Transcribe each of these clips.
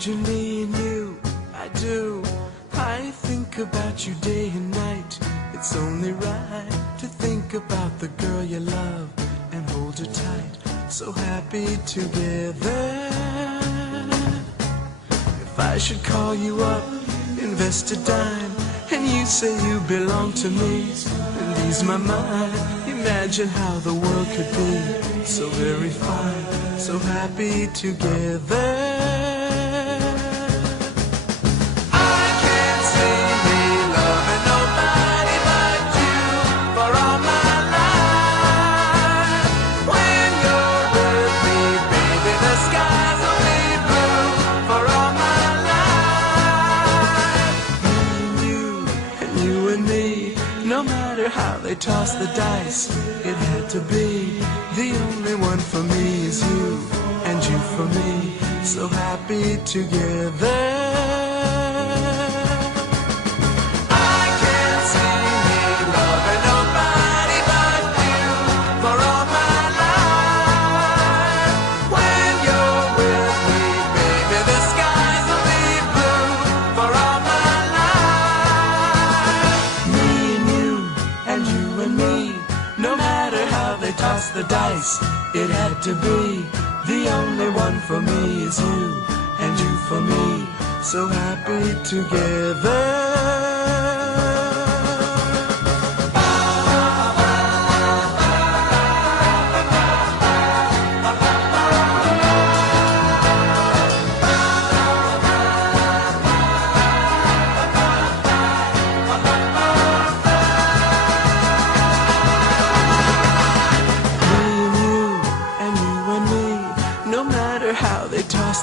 imagine me and you, I do. I think about you day and night. It's only right to think about the girl you love and hold her tight. So happy together. If I should call you up, invest a dime, and you say you belong to me, and ease my mind. Imagine how the world could be so very fine, so happy together. How they toss the dice, it had to be. The only one for me is you, and you for me, so happy together. The dice, it had to be. The only one for me is you, and you for me, so happy together.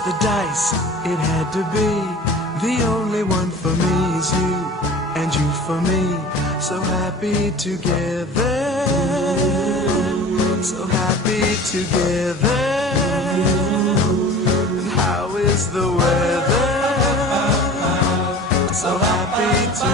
The dice, it had to be. The only one for me is you, and you for me, so happy together. So happy together. And how is the weather? So happy together.